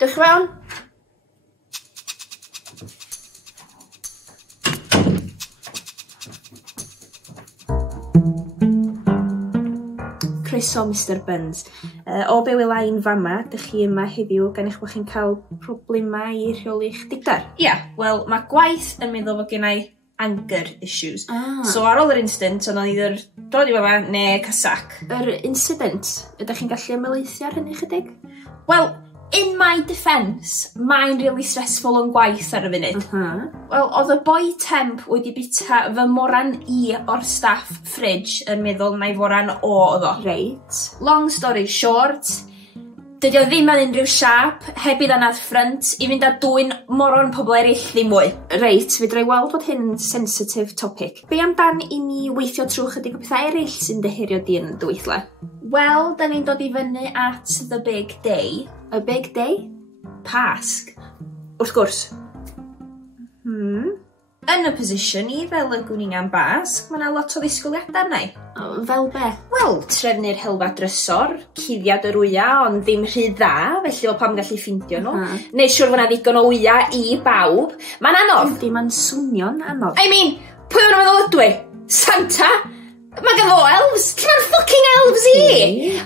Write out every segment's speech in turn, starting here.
Dewch i fewn. Croeso, Mr Burns. O be wela i'n fama, dych chi yma heddiw gan eich bod chi'n cael problemau i rheoli'ch digdar? Ie, wel, mae gwaith yn meddwl bod gennau anger issues. So ar ôl yr instant, o'n either dod i fama neu casac. Yr incident, ydych chi'n gallu ymelaethu ar hynny chydig? Wel, in my defence, mae'n really stressful yn gwaith ar y funud. Wel, oedd y boi temp wedi bita fy moran i o'r staff fridge yn meddwl na'i foran o oedd o. Reit. Long story short, dydy o ddim yn unrhyw siap, heb i ddanadd ffrynt, i fynd â dwy'n moron pobl eraill ddim mwy. Reit, fydra i weld bod hyn yn sensitive topic. Be amdan i ni weithio trwy chydig o bethau eraill sy'n dehurio di yn dwythle? Wel, da ni'n dod i fyny at the big day. A big day? Pasg. Wrth gwrs. Yn y position i fel y gwningan basg, mae yna lot o ddisgwyliadau arna i. Fel be? Wel, trefnu'r helfa drysor, cuddiad yr wya, ond ddim rhy dda, felly o pam gallu ffindio nhw. Neu siwr fyna ddigon o wya i bawb. Mae'n anodd. Ydy, mae'n swnio'n anodd. I mean, pwy o'n meddwl ydw i? Santa? Mae gen fo elves? Lle mae'n fucking elves i?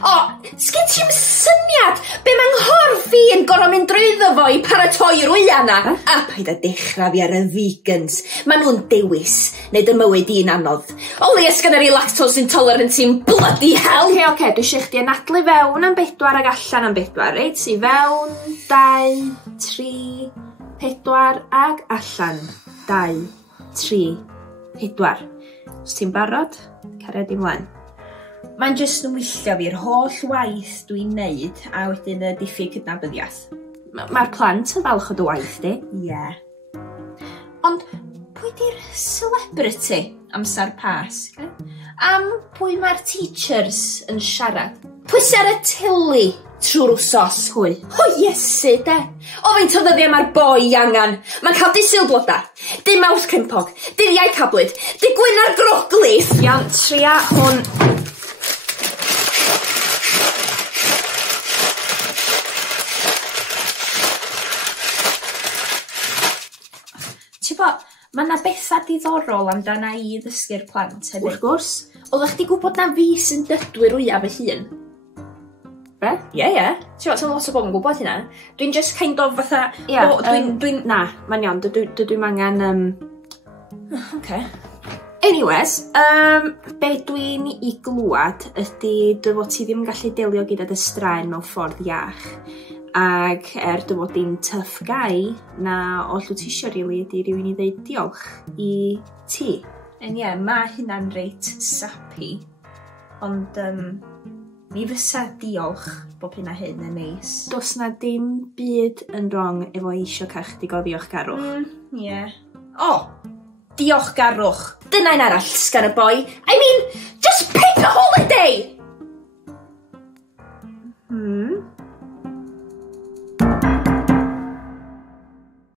O, sgyn ti'n syniad be mae'n nghorff i yn gorau mynd drwyddo fo i paratoi'r wya na? A paid a dechrau fi ar y vegans. Maen nhw'n dewis, neu dy mywyd i'n anodd. O le ysgan yr lactose intolerant i'n bloody hell. Oce, dwi eisiau chdi anadlu fewn am 4 ag allan am 4, reit? I fewn, 2, 3, 4 ag allan. 2, 3, 4. Os ti'n barod, cariad i mlaen. Mae'n jyst yn wyllio fi'r holl waith dwi'n neud a wedyn y diffyg cydnabyddiaeth. Mae'r plant yn falch o dy waith, di? Ie. Ond pwy di'r celebrity amser Pasg? Am pwy mae'r teachers yn siarad? Pwy sy'n ar y tili trwy'r wsos? Pwy? O Iesu, de. O feint o ddyddiau mae'r boi angan. Mae'n cael disil bloda, dim maws crimpog, dyddiau cablyd, di gwyn ar groglis. Iawn, tria hwn. Ti'n bo, mae yna bethau diddorol amdana i ddysgu'r plant hefyd. Wrth gwrs. Oeddech chdi gwybod na fi sy'n dydwy'r wyaf fy hun? Be? Ie. Ti'n bod, lot o bobl yn gwybod hynna. Dwi'n just kind of fatha... Na, mae'n iawn, dwi'n angen... Oce. Anyways, be dwi'n i glwad ydy dy fod ti ddim yn gallu delio gyda dy straen mewn ffordd iach. Ac dy fod di'n tough guy, na all wyt ti isio rili ydy rhywun i ddeud diolch i ti. En ie, mae hynna'n reit sappy. Ond mi fysa diolch bob hynna hyn yn neis. Does na dim byd yn wrong efo eisio cael chdig o ddiolchgarwch. Ie. O, diolchgarwch. Dyna'n arall sgan y boi. I mean, just